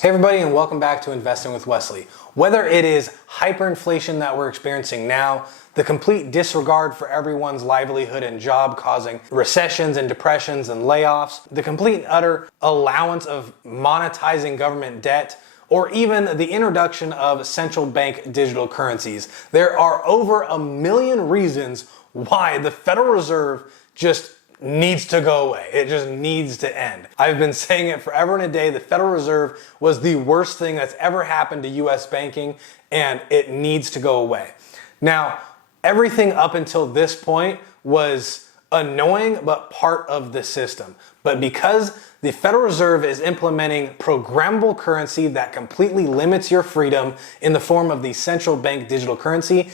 Hey everybody, and welcome back to Investing with Wesley. Whether it is hyperinflation that we're experiencing now, the complete disregard for everyone's livelihood and job causing recessions and depressions and layoffs, the complete and utter allowance of monetizing government debt, or even the introduction of central bank digital currencies, there are over 1 million reasons why the Federal Reserve just needs to go away. It just needs to end. I've been saying it forever and a day. The Federal Reserve was the worst thing that's ever happened to US banking, and it needs to go away. Now, everything up until this point was annoying, but part of the system. But because the Federal Reserve is implementing programmable currency that completely limits your freedom in the form of the central bank digital currency,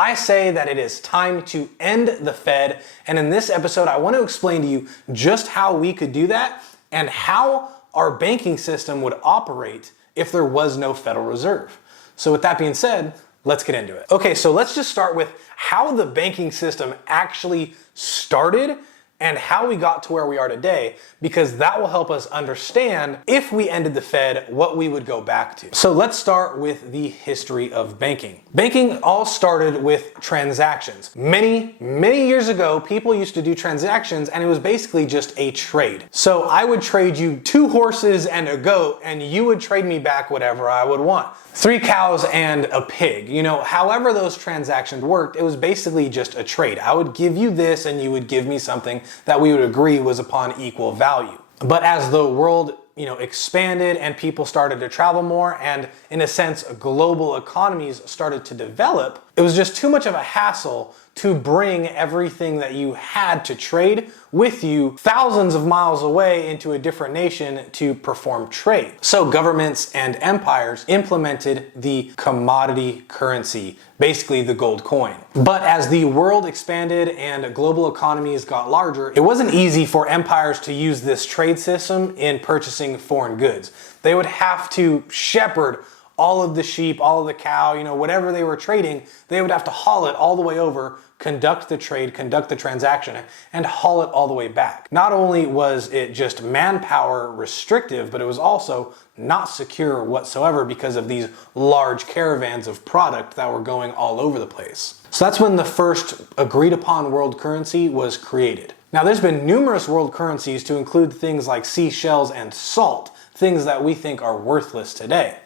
I say that it is time to end the Fed, and in this episode I want to explain to you just how we could do that and how our banking system would operate if there was no Federal Reserve. So with that being said, let's get into it. Okay, so let's just start with how the banking system actually started and how we got to where we are today, because that will help us understand if we ended the Fed, what we would go back to. So let's start with the history of banking. Banking all started with transactions. Many years ago, people used to do transactions and it was basically just a trade. So I would trade you 2 horses and a goat and you would trade me back whatever I would want. 3 cows and a pig. However those transactions worked, it was basically just a trade. I would give you this and you would give me something that we would agree was upon equal value. But as the world expanded and people started to travel more and in a sense global economies started to develop, it was just too much of a hassle to bring everything that you had to trade with you thousands of miles away into a different nation to perform trade. So governments and empires implemented the commodity currency, basically the gold coin. But as the world expanded and global economies got larger, it wasn't easy for empires to use this trade system in purchasing foreign goods. They would have to shepherd all of the sheep, all of the cow, whatever they were trading, they would have to haul it all the way over, conduct the trade, conduct the transaction, and haul it all the way back. Not only was it just manpower restrictive, but it was also not secure whatsoever because of these large caravans of product that were going all over the place. So that's when the first agreed upon world currency was created. Now there's been numerous world currencies to include things like seashells and salt, things that we think are worthless today.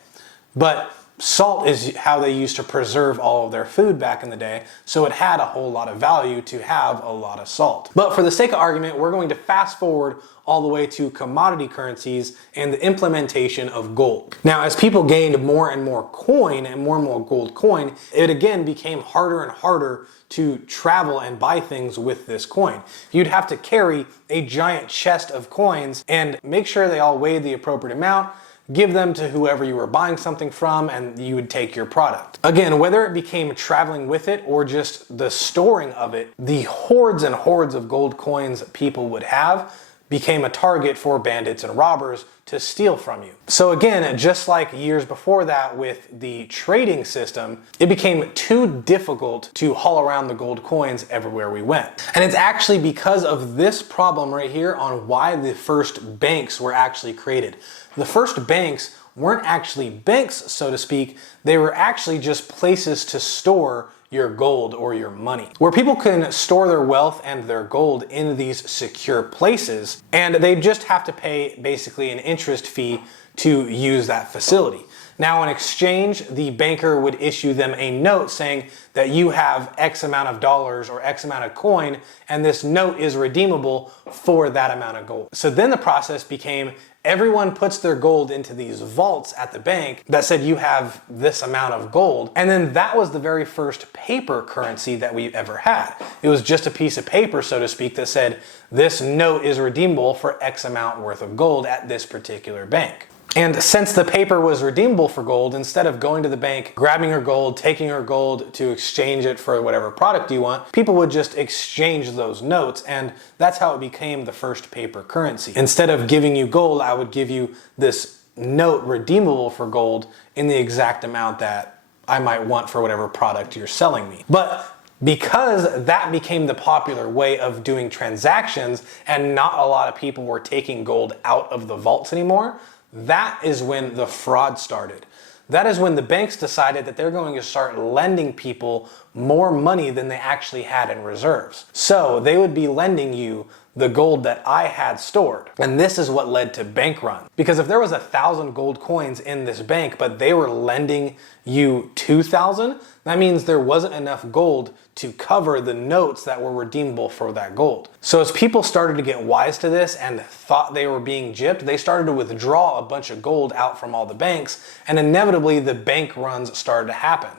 But salt is how they used to preserve all of their food back in the day, so it had a whole lot of value to have a lot of salt. But for the sake of argument, we're going to fast forward all the way to commodity currencies and the implementation of gold. Now, as people gained more and more coin and more gold coin, it again became harder and harder to travel and buy things with this coin. You'd have to carry a giant chest of coins and make sure they all weighed the appropriate amount, give them to whoever you were buying something from, and you would take your product. Again, whether it became traveling with it or just the storing of it, the hordes and hordes of gold coins people would have became a target for bandits and robbers to steal from you. So again, just like years before that with the trading system, it became too difficult to haul around the gold coins everywhere we went. And it's actually because of this problem right here on why the first banks were actually created. The first banks weren't actually banks, so to speak. They were actually just places to store your gold or your money, where people can store their wealth and their gold in these secure places, and they just have to pay basically an interest fee to use that facility. Now in exchange, the banker would issue them a note saying that you have X amount of dollars or X amount of coin, and this note is redeemable for that amount of gold. So then the process became everyone puts their gold into these vaults at the bank that said you have this amount of gold. And then that was the very first paper currency that we ever had. It was just a piece of paper, so to speak, that said this note is redeemable for X amount worth of gold at this particular bank. And since the paper was redeemable for gold, instead of going to the bank, grabbing your gold, taking your gold to exchange it for whatever product you want, people would just exchange those notes, and that's how it became the first paper currency. Instead of giving you gold, I would give you this note redeemable for gold in the exact amount that I might want for whatever product you're selling me. But because that became the popular way of doing transactions and not a lot of people were taking gold out of the vaults anymore, that is when the fraud started. That is when the banks decided that they're going to start lending people more money than they actually had in reserves. So they would be lending you the gold that I had stored. And this is what led to bank run. Because if there was 1,000 gold coins in this bank, but they were lending you 2,000, that means there wasn't enough gold to cover the notes that were redeemable for that gold. So as people started to get wise to this and thought they were being gypped, they started to withdraw a bunch of gold out from all the banks, and inevitably the bank runs started to happen.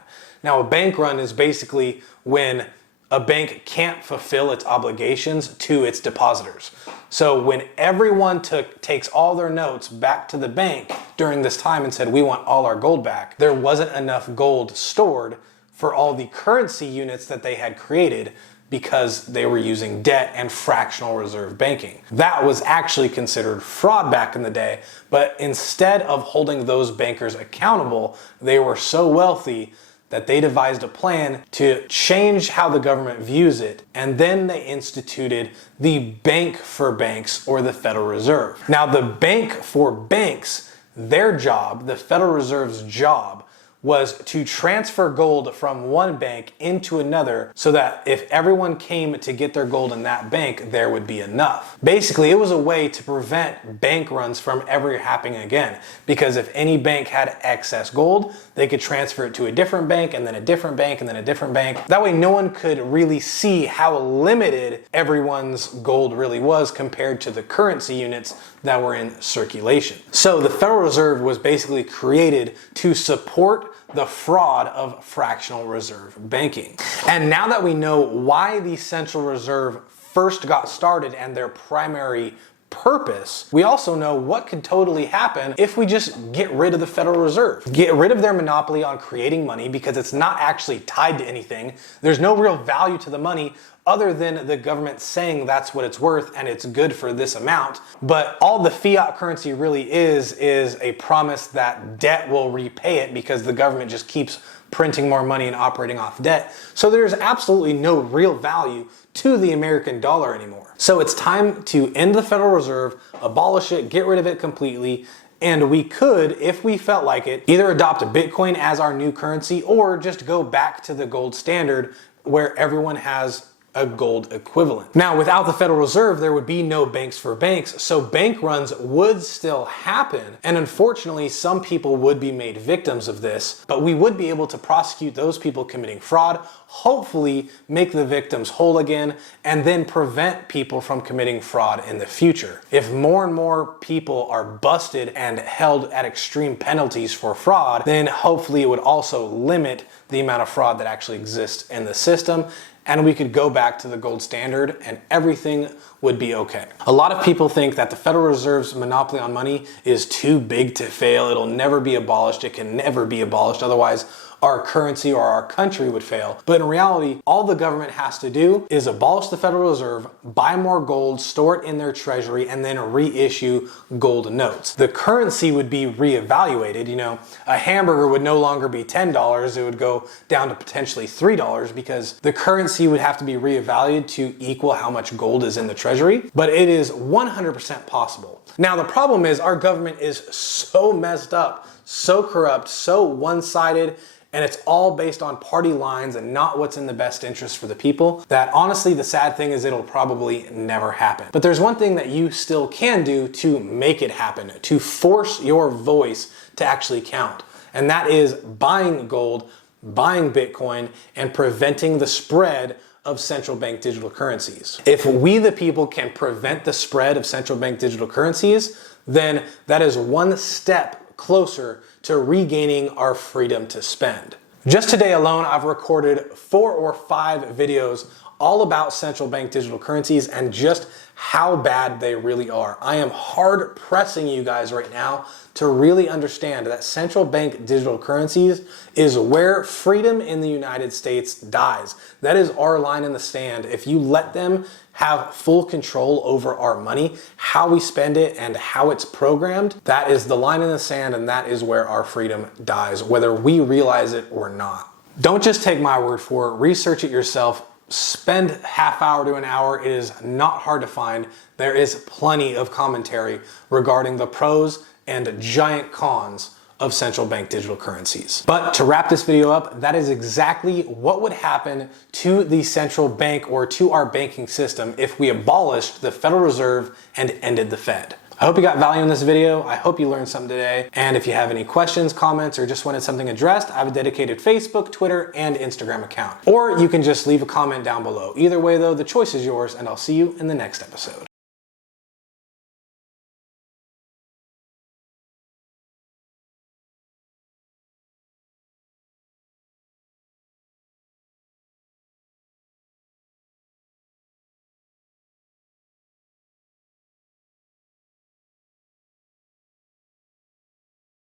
Now, a bank run is basically when a bank can't fulfill its obligations to its depositors. So when everyone takes all their notes back to the bank during this time and said, we want all our gold back, there wasn't enough gold stored for all the currency units that they had created because they were using debt and fractional reserve banking. That was actually considered fraud back in the day, but instead of holding those bankers accountable, they were so wealthy that they devised a plan to change how the government views it, and then they instituted the bank for banks, or the Federal Reserve. Now, the bank for banks, their job, the Federal Reserve's job, was to transfer gold from one bank into another so that if everyone came to get their gold in that bank, there would be enough. Basically, it was a way to prevent bank runs from ever happening again, because if any bank had excess gold, they could transfer it to a different bank, and then a different bank, and then a different bank. That way no one could really see how limited everyone's gold really was compared to the currency units that were in circulation. So the Federal Reserve was basically created to support the fraud of fractional reserve banking. And now that we know why the Central Reserve first got started and their primary purpose, we also know what could totally happen if we just get rid of the Federal Reserve. Get rid of their monopoly on creating money, because it's not actually tied to anything. There's no real value to the money other than the government saying that's what it's worth and it's good for this amount. But all the fiat currency really is a promise that debt will repay it, because the government just keeps printing more money and operating off debt. So there's absolutely no real value to the American dollar anymore. So it's time to end the Federal Reserve, abolish it, get rid of it completely, and we could, if we felt like it, either adopt Bitcoin as our new currency or just go back to the gold standard where everyone has a gold equivalent. Now, without the Federal Reserve, there would be no banks for banks, so bank runs would still happen, and unfortunately, some people would be made victims of this, but we would be able to prosecute those people committing fraud, hopefully make the victims whole again, and then prevent people from committing fraud in the future. If more and more people are busted and held at extreme penalties for fraud, then hopefully it would also limit the amount of fraud that actually exists in the system, and we could go back to the gold standard and everything would be okay. A lot of people think that the Federal Reserve's monopoly on money is too big to fail. It'll never be abolished. It can never be abolished. Otherwise, our currency or our country would fail. But in reality, all the government has to do is abolish the Federal Reserve, buy more gold, store it in their treasury, and then reissue gold notes. The currency would be reevaluated. You know, a hamburger would no longer be $10. It would go down to potentially $3 because the currency would have to be reevaluated to equal how much gold is in the treasury. But it is 100% possible. Now, the problem is our government is so messed up, so corrupt, so one-sided, and it's all based on party lines and not what's in the best interest for the people, that honestly, the sad thing is it'll probably never happen. But there's one thing that you still can do to make it happen, to force your voice to actually count. And that is buying gold, buying Bitcoin, and preventing the spread of central bank digital currencies. If we, the people, can prevent the spread of central bank digital currencies, then that is one step closer to regaining our freedom to spend. Just today alone, I've recorded 4 or 5 videos all about central bank digital currencies and just how bad they really are. I am hard pressing you guys right now to really understand that central bank digital currencies is where freedom in the United States dies. That is our line in the sand. If you let them have full control over our money, how we spend it, and how it's programmed, that is the line in the sand, and that is where our freedom dies, whether we realize it or not. Don't just take my word for it. Research it yourself. Spend half hour to an hour. It is not hard to find. There is plenty of commentary regarding the pros and giant cons of central bank digital currencies. But to wrap this video up, that is exactly what would happen to the central bank or to our banking system if we abolished the Federal Reserve and ended the Fed. I hope you got value in this video. I hope you learned something today. And if you have any questions, comments, or just wanted something addressed, I have a dedicated Facebook, Twitter, and Instagram account. Or you can just leave a comment down below. Either way though, the choice is yours, and I'll see you in the next episode.